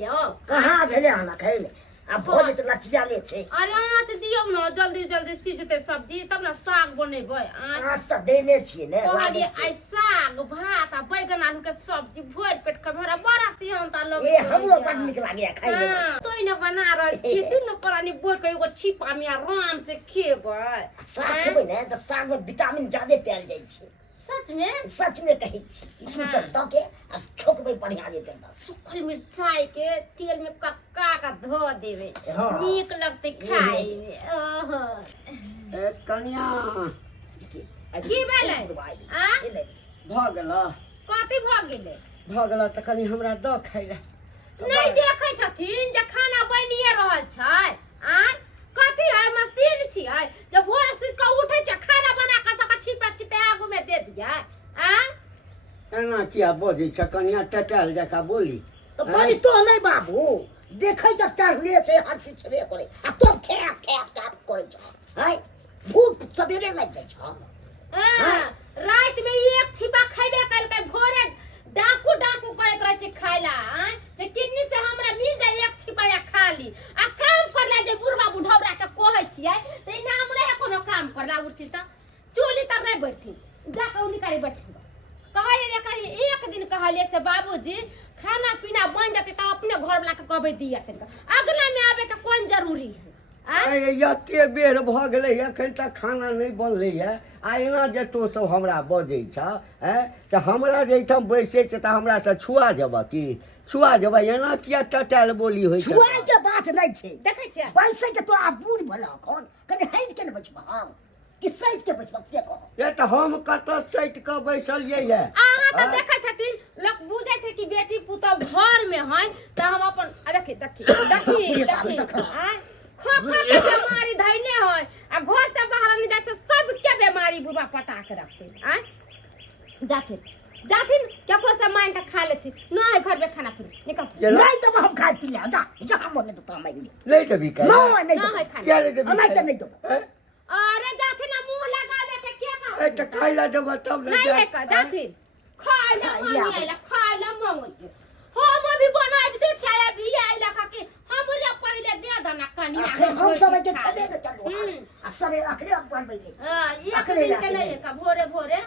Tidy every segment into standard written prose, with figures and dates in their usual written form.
लियो कहाँ भेले हना खैले अब भोज त लचिया ले छे अरे आँच दियो न जल्दी जल्दी सिझते सब्जी तब न साग बनेबै आज त देने छिए ने कहलिए आई साग भात आ बैगन आलू के सब्जी भोर पेट के हमरा बड़ा सिहनता लगे ए हमरो बड निक लागे खाइले तोय न बना रहल छी दुनु प्राणी बोर के एगो छिपा में आराम से खेबै साग खेबै ने त साग में विटामिन ज्यादा पायल जाइ छै सच में कहै छी इसमें सब द के आ छोकबै बढ़िया जेतै सुखल मिर्चाई के तेल में कक्का का धो देवे नीक लगते खाए में ए कन्या की भेलै आ भ गेला कथि भ गेलै भ गेला त कनी हमरा द खाइले नहीं देखे छथिन जे खाना बनिए रहल छै आ कथि है मशीन छियै जब भोर सुत के उठै छै खाना बना के सका छिपा छिपे आगू में दे दिया आ एना किया बजै छ कन्या टटाल जका बोली त बड़ी तो नै बाबू देखै छ चढ़ले छै हर चीज छबे करे आ तो खेप खेप काप करे छ है भूख सबेरे लग जाइ छ रात में एक छिपा खैबे कल के भोरे डाकू डाकू करत रहे छै खाइला जे किन्नी से हमरा मिल जाए एक छिपा या खा ली आ काम करला जे बुढ़वा बुढ़ौरा के कहै छियै त नाम ले कोनो काम करला उठती त चूली तर नहीं बैठती जाके निकाली बैठती कहले करी एक दिन कहले से बाबूजी खाना पीना बन जाते त अपने घर वाला के कहबै दिया तनिका अगला में आवे के कोन जरूरी है एते बेर भ गेलै एखन तक खाना नहीं बनलै है आ एना जे तो सब हमरा बजै छ त हमरा जे ठाम बैसे छ त हमरा से छुआ जब की छुआ जब एना किया टटाल बोली होइ छ छुआ के बात नहीं छै देखै छियै बैसे के तो आ बूढ़ भला कोन कने हट के न बचबा हम कि सैट के बचबा से कहो ए त हम कत सैट के बैसलियै है अहाँ त देखै छथिन लोग बुझै छै कि बेटी पुतौ घर में है त हम अपन देखी बीमारी धैले है आ घर से बाहर नहीं जाते सब के बीमारी बुढ़वा पटा के रखते आ जाथिन केकरो से मांग के खा लेती ना है घर में खाना पीना निकल नहीं तो हम खा पी ले जा हम ने तो काम नहीं नहीं देबी का नहीं है क्या खाना नहीं देबी नहीं तो नहीं दो अरे जाथिन मुंह लगावे के के ना ए त खाइला देब तब नहीं है का जाथिन खाइला मांगो हम अभी बनाबी दे छाया भी आइला का के हमरे पहले दे दना कनिया हम सब के छबे न चलो आ सबे अखरे अपन बैले एक दिन के नहीं का भोरे भोरे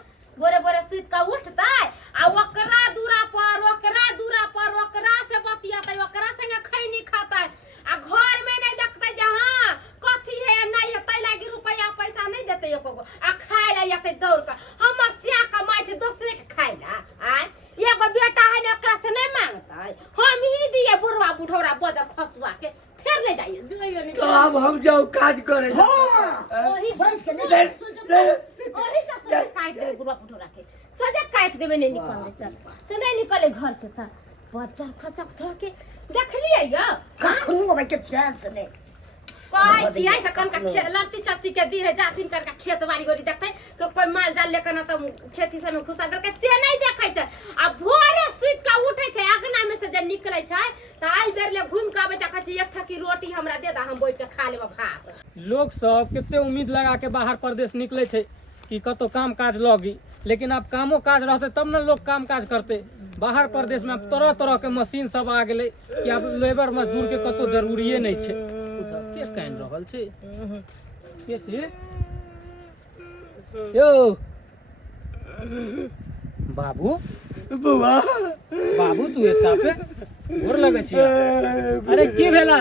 सुत का उठता आ ओकरा दूरा पर ओकरा से बतियाता ओकरा संगे खैनी खाता आ घर में नहीं देखते जहां कथी है नहीं है तै लागी रुपया पैसा नहीं देते एको आ खाए ला जाते दौड़ के हमर सिया कमाई छै दूसरे के खाइला आ एगो बेटा है ने ओकरा से नहीं मांगता हम ही दिए बुढ़वा बुढ़ौरा बजा खसुआ के फिर नहीं जाइए दियो नहीं तो अब हम जाओ काज करे ओही भैंस के नहीं ओही का से काट देबे बुढ़वा बुढ़ौरा के सोचे काट देबे नहीं निकल से नहीं निकले घर से त बच्चा खसक थ के देख लिया या कखनो भाई के चैन से नहीं कोई छियै त कनका लड़ती चपटी के दी है जातिन करका खेत बाड़ी गोरी देखते तो कोई माल जाल लेकर ना त खेती से में खुशा करके से नहीं देखे छै आ भोरे सुत के उठे छै अगना में से जे निकले छै त आई बेर ले घूम के आबे छै एक ठकी रोटी हमरा दे दा हम बैठ के खा लेब भात लोग सब कितने उम्मीद लगा के बाहर प्रदेश निकले छै कि कतो काम काज लगी लेकिन अब कामो काज रहते तब न लोग काम काज करते बाहर प्रदेश में तरह तरह के मशीन सब आ गेले कि अब लेबर मजदूर के कतो जरूरीये नहीं छै के कान रहल छै के छै यो बाबू बाबू तू एता पे गोर लगे छिया अरे की भेला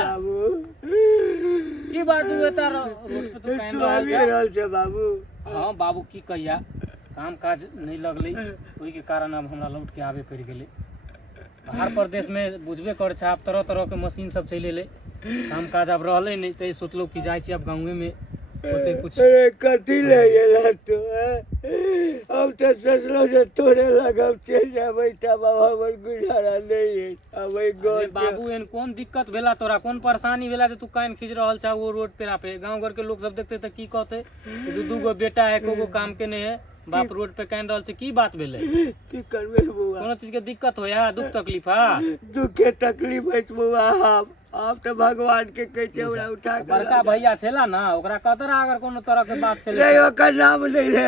की बात हुए तार रोड पे तो कान रहल छै बाबू हां बाबू की कहिया काम काज नहीं लगले ओही के कारण अब हमरा लौट के आवे पड़ गेले बाहर प्रदेश में बुझबे कर छ अब तरह तरह के मशीन सब चले ले काम काज अब रहले नहीं तो सोचलो कि जाय छी अब गांवे में होते कुछ अरे कथी ले गेला तो अब तो सोचलो जे तोरे लगब चल जाबै त बाबा हमर गुजारा नहीं है अब अरे बाबू एन कौन दिक्कत भेला तोरा कौन परेशानी भेला जे तू कान खींच रहल छ वो रोड पे गांव घर के लोग सब देखते त की कहते दू गो बेटा है एको गो काम के नहीं है बाप रोड पे कान रहल छै की बात भेले की करबे बुआ कोनो चीज के दिक्कत होया दुख तकलीफ है दुख के तकलीफ है बुआ आप तो भगवान के कह के उड़ा उठा के बड़का भैया छेला ना ओकरा कतरा अगर कोनो तरह के बात छले नहीं ओकर नाम नहीं ले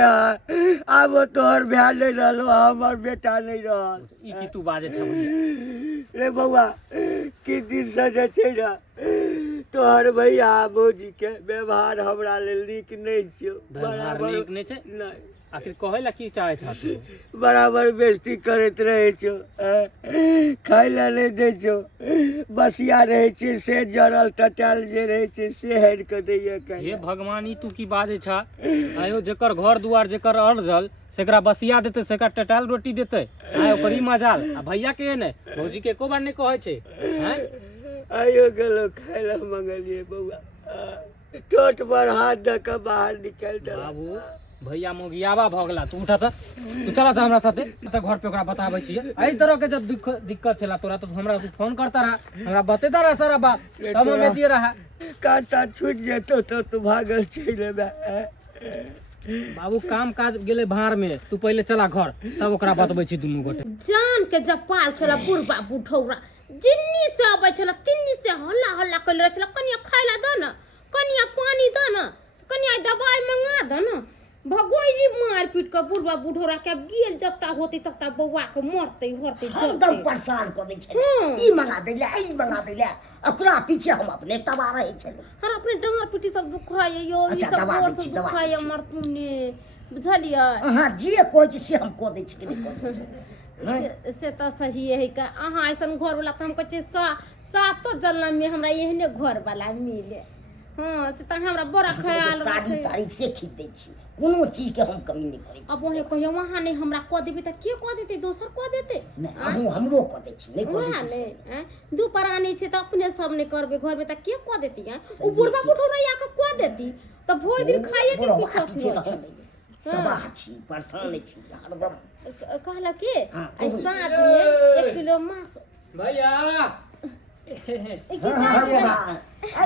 अब वो तोहर भ्या नहीं रहलो हमर बेटा नहीं रहल ई की तू बाजे छ भैया रे बउआ कि दिन से जे छै ना तोहर भैया भौजी के व्यवहार हमरा लेल नीक नहीं छियो। व्यवहार नीक नहीं छै? नहीं। आखिर कहे ला की चाहे था तू? बराबर बेइज्जती करैत रहे छो, खाय ला नहीं दे छो, बसिया रहे छे से जरल टटाल जे रहे छे से हेड के दैया हे कहिया। भगवान ई तू की बाजे छा? आयो जेकर घर दुआर जेकर अर्जल सेकरा बसिया देते सेकरा टटाल रोटी देते आयो ओकर ई मजाल आ भैया के ने भौजी के एको बार नहीं कहे छे हैं? आयो गेलो खाय ला मंगलिए बउआ, टोट पर हाथ द के बाहर निकल दे। बाबू भैया मोगियाबा भ गेला, तू उठा तू चला त हमरा साथे त घर पे ओकरा बताबै छिए। एही तरह के जब दिक्कत छला तोरा तो हमरा तू फोन करता रहा, हमरा बतेता रहा सारा बात, तब हमें दिए रहा। कांटा छूट जेतो तो तू भागल चले बे। बाबू काम काज गेले भार में, तू पहले चला घर तब ओकरा बतबै छी दुनू गोटे। जान के जब पाल छला बुढ़बा बुढ़ौरा जिन्नी से आबै छला तिन्नी से हल्ला हल्ला कइले रहे छला, कनिया खाइला द न, कनिया पानी द न, कनिया दवाई मंगा द न। भगोइली मार पीट के बुढ़बा बुढ़ौरा के गेल जत्ता होती तत्ता बौआ के मरते हरते एकदम जते। परेशान कर दै छले, ई मंगा दैले ई मंगा दैले, ओकरा पीछे हम अपने तबा रहे छले। हर अपने डंगर पिटी सब दुखाए यो, ई अच्छा, सब दबा और दै छी, सब दबा दुखाए दै छी। मर तूने बुझलिए? हां जे कोइ छी से हम को दै छी कि नहीं को दै छी। से तो सही है का अहाँ ऐसन घर वाला तो हम कहते सातो जन्म में हमरा एहने घर वाला मिले। हाँ से तो हमरा बड़ा ख्याल साड़ी रखे। तारी से खींच दै छी, कोनो चीज के हम कमी नहीं करै छी। अब वही कहियो वहाँ नहीं हमरा कह देबे त के कह देते, दोसर कह देते? नहीं अहूँ हमरो को दै छी, नहीं को वहाँ दै छी। नहीं दू प्राणी छे त अपने सब नहीं करबे घर में त के कह देती है? उ बुढ़बा बुढ़ौरा के कह देती त भोर दिन खाइए के पीछे पीछे होती रहम तबाह छी, परेशान छी हरदम। कहला के हाँ, आई साँझ में 1 किलो मांस भैया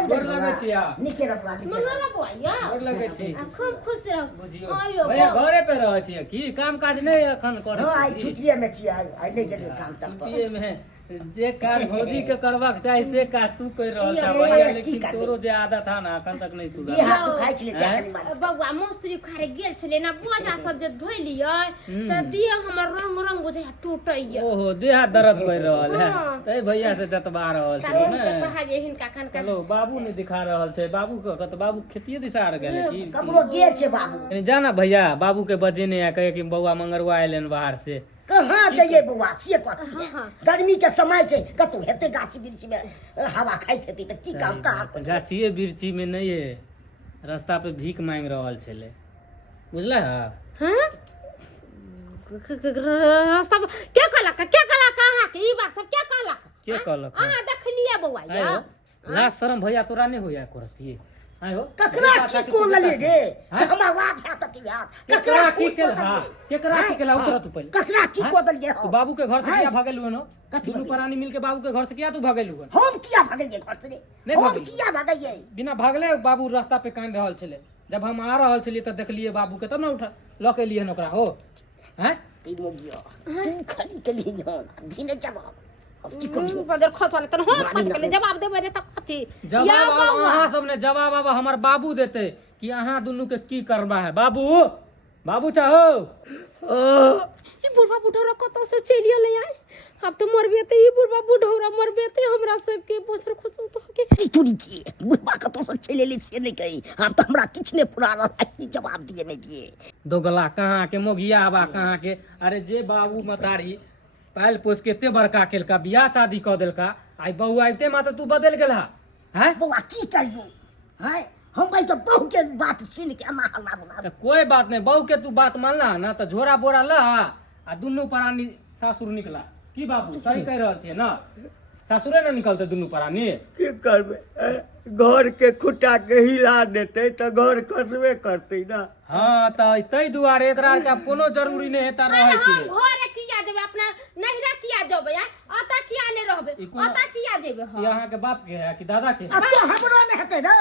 गोर लगै छी आ। निके रखवा निके मंगरा बुआया गोर लगै छी। खूब खुश रहो। बुझियो आयो भैया बा। घरे पे रहै छी की काम काज नहीं अखन करे हां आई छी? छुट्टिए में छी, आई नहीं गेलिए काम सब पर। छुट्टिए में जे काज भौजी के करबाक चाही से काज तू कर रहल छ ये भैया, की लेकिन करबे? तोरो जे आदत था ना अखन तक नहीं ये सुधर। हाथ तो खाइ छले त्या कनी बात। बउआ मौसरी खारे गेल छले ना, बोझा सब जे धोइलियै से दिए हमर रंग रंग बुझाय टूटैया। ओहो देह दर्द कर रहल है हाँ। तै भैया से जतबा रहल छै काहे से ने। कहलिए हिनका खान का हेलो बाबू ने दिखा रहल छै, बाबू के कत बाबू खेतिए दिशा गेले की? कबरो गेल छे बाबू, यानी जाना भैया बाबू के बजेने है कहे कि बउआ मंगरवा आइलन बाहर से। कहाँ जाइए बउआ से कथी है? हाँ। गर्मी के समय छे, कतौ हेते गाछी बिरछी में हवा खाइत हेती त की काम कहाँ करबै? गाछिए बिरछी में नहीं है, रास्ता पे भीख मांग रहल छले बुझले है। हां सब क्या कहला कहाँ के ई बात सब क्या कहला? के कहलक? हां देखलिए बउआ आयो या लाज शरम भैया तोरा नहीं होया करती आयो ककरा की को ललिए रे? से हमरा लाज है त यार। केकरा की को केला दलिए? केकरा की केला उतर तू पहले। ककरा की हाँ? को दलिए तू हो? बाबू के घर से हाँ? किया भागल हुए नो? कथी दुनू भागल? प्राणी मिल के बाबू के घर से किया तू भागल हुए? हम किया भागइए घर से रे? नहीं हम भागइए। किया भागइए? बिना भागले बाबू रास्ता पे कांड रहल छले, जब हम आ रहल छलिए त देखलिए बाबू के, तब ना उठा ल के लिए ओकरा हो हैं। ती मोगियो तू खड़ी के लिए हो धीने जवाब अब की करियो? बदर खसवाले तन हो के जवाब देबे रे त कथी? जवाब या अब बउआ। अहाँ सब ने जवाब अब हमर बाबू देते कि अहाँ दुनू के की करबा है। बाबू बाबू चाहो ई बुढ़वा बुढ़ौरा कतौ से चलिए ले आए? अब तो मरबे ते ई बुढ़वा बुढ़ौरा मरबे ते हमरा सब के बोझर खुसू तो के चोरी की बुढ़वा कतो से चले ले से नहीं कही। अब तो हमरा किछ ने पुराना की जवाब दिए नहीं दिए। दोगला कहाँ के मोगिया बा कहाँ के? अरे जे बाबू मतारी पाल पोस के एते बड़का केलका, बियाह शादी क देलका, आई बहू आइते मात्र तू बदल गेला हैं। बउआ की करियो? हैं हम भाई तो बहू के बात सुन के अमा हल्ला बना। तो कोई बात नहीं, बहू के तू बात मानला ना तो झोरा बोरा ला आ दुनू प्राणी सासुर निकला की? बाबू सही कह रहल छियै ना, सासुरे ना निकलते दुनू प्राणी। की करबे? घर के खुटा के हिला देते तो घर कसबे करते ना। हाँ तो तै दुआरे एकरा के अब कोनो जरूरी नहीं हेता रहे के। हम घरे किया जेबे अपना नहिरा किया जेबे यार? अता किया ने रहबे? ई कोनो- अता किया जेबे? ये अहाँ के बाप के है कि दादा के? अब तो हमरो ने हेते रे,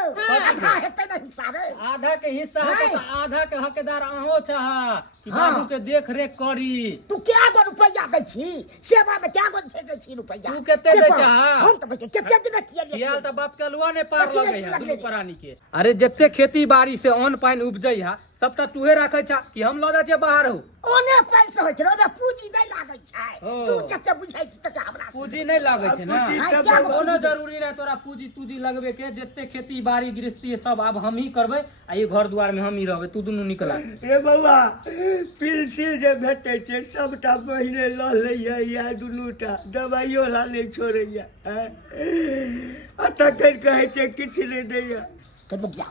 आधा हेते ना हिस्सा रे। आधा के हिस्सा है तो नहीं। आधा के हकदार अहो चाह कि हाँ। बाबू के देख रेख करी। तू क्या गो रुपया दै छी? सेवा में क्या गो भेजै छी रुपया? तू केते दै सेवा। छह? हम तो केते दिन किया खियाल तो बाप के अलुआ ने पार कथी लगे है लगे दुनू है? प्राणी के। अरे जत्ते खेती बाड़ी से अन्न पानि उपजै है सबटा तूहे राखै छा कि हम लऽ जाइ छियै बाहर हो? ओने पैसा होय छै, ओने पूंजी नहीं लागै छै। ओ। तू जते बुझाइ छी तते हमरा पूंजी नहीं लागे छै ना पूंजी सब क्या कोनो जरूरी नहीं तोरा पूंजी तुजी लगबे के जते खेती बाड़ी गृहस्थी सब अब हम ही करबै आ ये घर दुआर में हम ही रहबै तू दुनू निकला रे बाबा पेंसिल जे भेटै छै सबटा महीने लऽ लैया या दुनूटा दवाइयो ला नहि छोड़ैया तखन कहै छै किछु नहि दैया तो बबिया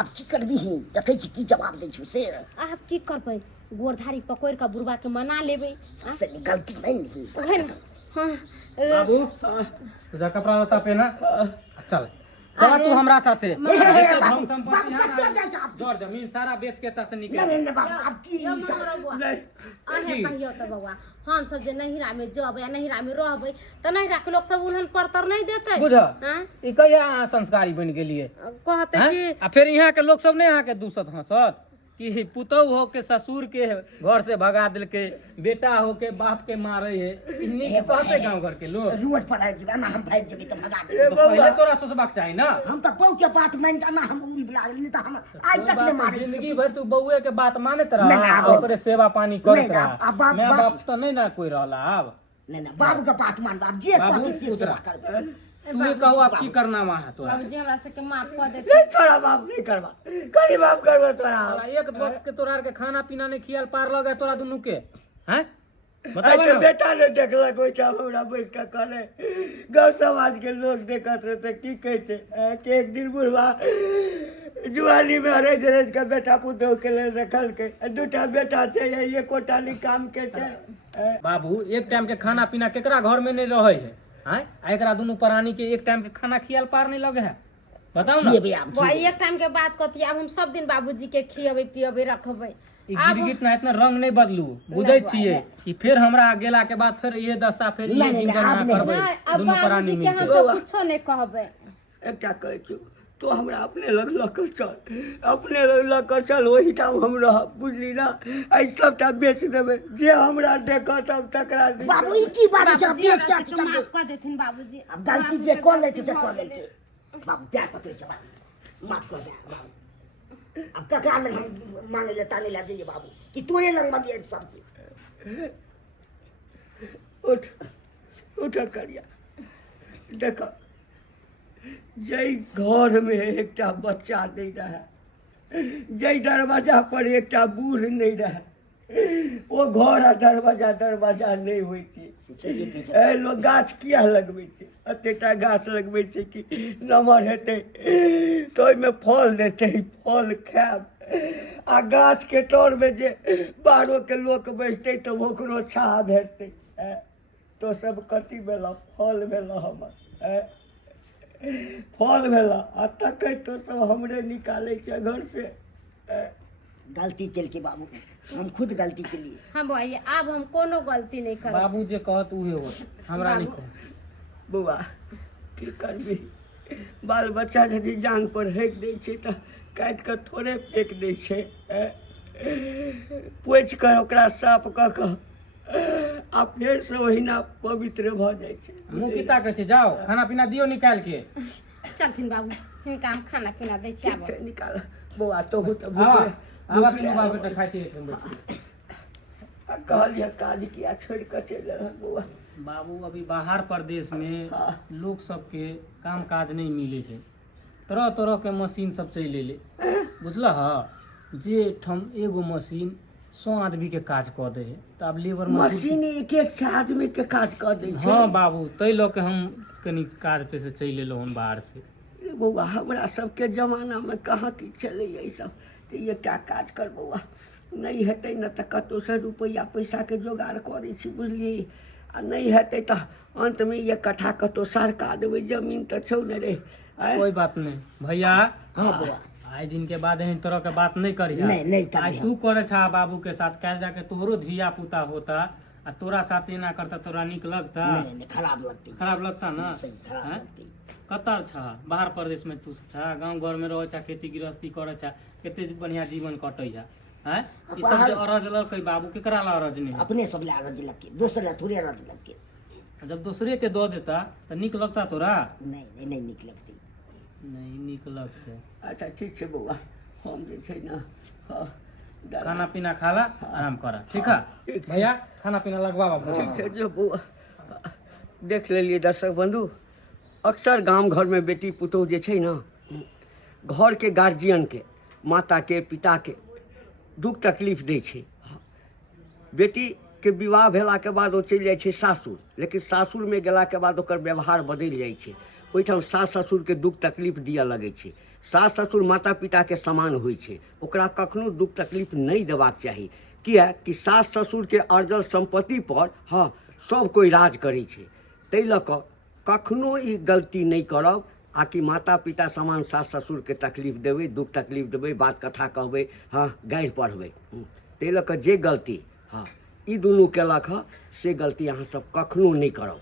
आप की करबी देखै छी की जवाब दै छी से आप की करबै गोरधारी पकड़ के बुढ़वा के मना लेबै सबसे गलती नहीं ओहे न हाँ बाबू तुझा कपड़ा लता पहना चल चला तू हमरा साथे बाबू, धन संपत्ति है कत्ते जाइ छै आप? जड़ जमीन सारा बेच के तसे निकल नहीं नहीं बाबू आप की यो मारो बुआ नहीं अहे कहियो त बउआ हम सब जे नहिरा में जब या नहिरा में रहबै त नहिरा के लोग सब उल्हन पड़तर नहीं देतै बुझ हां ई कहिया अहाँ संस्कारी बन गेलिए कहते हैं? कि आ फिर यहाँ के लोग सब नहीं यहाँ के दूसत हंसत कि पुतौ हो के ससुर के घर से भगा दिल के बेटा हो के बाप के मारे है इन्हीं के कहते गांव घर के लोग रोड पर आबि जेबै ना हम भाग जेबै त भगा रे देबै तो बाबा पहले तोरा सोचबाक चाही ना हम त पौ के बात मान के ना हम उल बुला गेली त हम आज तक नहीं मारे जिंदगी भर तू बउए के बात मानत नहीं, रहा अब- ओकरे सेवा पानी करत नहीं, रहा अब बाप- मैं बाप- बाप तो नहीं ना कोई रहला अब नहीं नहीं बाबू के बात मान बाप जे बाबू, कहते से उतरा। सेवा करबै तू ही कहो अब की करना वहाँ तोरा बाबूजी हमरा से के माफ कर देते नहीं तोरा बाप नहीं करबा करी बाप करबा तोरा साला एक वक्त के तोरा के खाना पीना नहीं खियाल पार लगे तोरा दुनू के हैं आई बताओ के ना बेटा ने देखलक ओइठा हमरा बैठ के कहले गाँव समाज के लोग देखत रहते की कहते कि एक दिन बुढ़वा जुआनी में हरेज रज के बेटा पुतहु के लेल रखल के दूटा बेटा छै ये कोटाली काम के छै बाबू एक टाइम के खाना पीना केकरा घर में नहीं रहे है हैं आ एकरा दुनू प्राणी के एक टाइम के खाना खियाल पार नहीं लगे है बताओ ना जिएबै आप बुआ एक टाइम के बात कथी अब हम सब दिन बाबूजी के खियेबै पियेबै रखबै ई गिरगिट ना इतना रंग नहीं बदलू बुझै छियै कि फिर हमरा गेला के बाद फिर ये दशा फिर ये नहीं, दिन नहीं, आप जना नहीं। करबै नहीं अब दुनू प्राणी बाबूजी के मिलके हम सब कुछो नहीं कहबै एकटा कहै छी तो हमरा अपने लग लऽ कऽ चल अपने लग लऽ कऽ चल ओहिठाम हम रहब बुझली ना एहि सबटा बेच देबै जे हमरा देखत अब तकरा दिक्कत। बाबू ई की बात छै बाबूजी बेच के हमरा अथी से के कर दे माफ कर देथिन बाबूजी अब गलती जे कऽ लै छै से कऽ लै छै बाबू प्यार पकड़ै छै बाबू माफ कर दे बाबू अब ककरा लग हम मांगे ले ताने ला जाइए बाबू कि तोरे लग मांगिए सब चीज उठ उठ करिया देख जई घर में एकटा बच्चा नहीं रहे जई दरवाजा पर एकटा बूढ़ नहीं रहे ओ घर आ दरवाजा नहीं होइ छै ए लोग गाछ किया लगबै छै एतेटा गाछ लगबै छै कि नमहर हेतै तऽ ओहिमे फल देतै फल खायब आ गाछ के तर में जे बाहरो के लोक बैसतै तऽ ओकरो छाह भेटतै तो सब कथी भेल फल भेल हमर फल भेल आ तकै तो सब हमरे निकालै छै घर से गलती केल के बाबू हम खुद गलती के लिए हम बुआ अब हम कोनो गलती नहीं करब बाबू जे कहत उहे होत हमरा नहीं कहत बौआ की करबी बाल बच्चा यदि जांग पर हेक दै छै तऽ काटि कऽ थोड़े फेक दै छै पोछि कऽ ओकरा साफ कऽ कऽ आ फेर से ओहिना पवित्र भऽ जाइ छै मुँह किता कहै छै जाओ खाना पीना दियो निकाल के चलथिन बाबू हिनका हम खाना पीना दै छी आब ठीक छै, निकाल बौआ तोहू तऽ आवा भूखले आवा तीनों बाप बेटा खाइ छै एक नंबर। आ कहलियै काज किया छोड़ि कऽ चलि एलहन बौआ बाबू अभी बाहर प्रदेश में हाँ। लोग सबके काम काज नहीं मिले छै तरह तरह के मशीन सब चलि एले बुझल जे ठम एगो मशीन 100 आदमी के काज कऽ दे है तऽ आब लेबर मशीन एक एक आदमी के काज कऽ दै छै हाँ बाबू तै लऽ के हम कनी काज पे से चलि एलहुँ हन बाहर से रे बौआ हमरा सबके जमाना में कहाँ की छलैया ई सब तऽ ये क्या काज कर बौआ नहीं हेतै न तऽ कतौ से रुपैया पैसा के जोगाड़ करै छी बुझलियै आ नहीं हेतै तऽ अंत में ये कट्ठा कतौ सरका देबै जमीन तऽ छौ ने रे कोई बात नहीं भैया हाँ बुआ आइ दिन के बाद एहन तरह के बात नहीं करिया नहीं करबे आज तू करे छा बाबू के साथ कल जाके तोहरो धिया पुता होता आ तोरा साथ एना करता तोरा निक लगता नहीं नहीं खराब लगती खराब लगता ना सही खराब हैं? लगती कतर छा बाहर प्रदेश में तू छा गांव घर में रह छा खेती गृहस्थी करे छा केते बढ़िया जीवन कटै है हैं ई सब जे अरज लड़कै बाबू केकरा ला अरज नहीं अपने सब ला रज लग के दोसर ला थोड़े रज लग के जब दूसरे के दो देता तो निक लगता तोरा नहीं नहीं नहीं निक लगती नहीं निक लगते अच्छा ठीक छै बौआ हम जे छै ने हाँ, डाला। खाना पीना खाला आराम करा ठीक है ठीक छै। भैया खाना पीना लगवा बाबू ठीक छै जो बौआ देख लेलिए दर्शक बंधु, अक्सर गांव घर में बेटी पुतोह जे छै ना, घर के गार्जियन के, माता के, पिता के दुख तकलीफ दै छै। बेटी के विवाह भेला के बाद वो चलि जाइ छै सासुर, लेकिन सासुर में गेला के बाद ओकर व्यवहार बदलि जाइ छै। ओहिठाम सास ससुर के दुख तकलीफ दिअ लगै छै। सास ससुर माता पिता के समान होइ छै, ओकरा कखनो दुख तकलीफ नहीं देबाक चाही। किया कि सास ससुर के अर्जल संपत्ति पर हाँ सब कोई राज करै छै। ताहि लऽ कऽ कखनो ई गलती नहीं करब आ कि माता पिता समान सास ससुर के तकलीफ देबै, दुख तकलीफ देबै, बात कथा कहबै, हाँ गारि पढ़बै। ताहि लऽ कऽ जे गलती हाँ ई दुनू केलक हँ से गलती अहाँ सब कखनो नहीं करब।